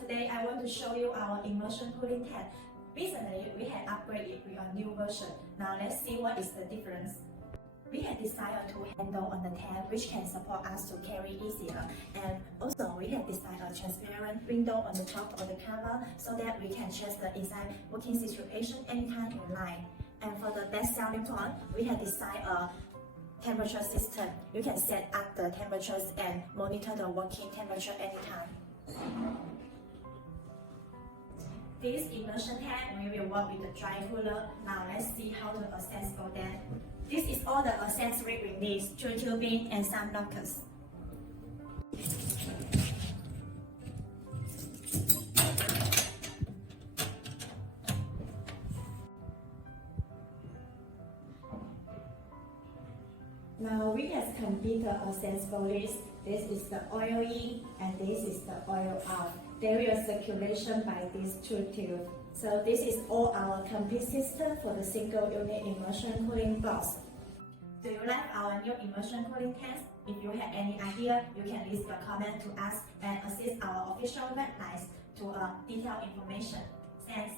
today I want to show you our immersion cooling tank. Recently, we had upgraded with a new version. Now let's see what is the difference. We have designed a two handle on the tank which can support us to carry easier, and also we have designed a transparent window on the top of the cover so that we can check the inside working situation anytime in line. And for the best selling point, we have designed a temperature system. You can set up the temperatures and monitor the working temperature anytime. This immersion tank, we will work with the dry cooler. Now let's see how the access go there. This is all the accessory we need: 2 tubing and some lockers. Now we have completed the accessible list. This is the oil in and this is the oil out. There is circulation by these two tubes. So this is all our complete system for the single unit immersion cooling box. Do you like our new immersion cooling tanks? If you have any idea, you can leave your comment to us and assist our official websites to detailed information. Thanks.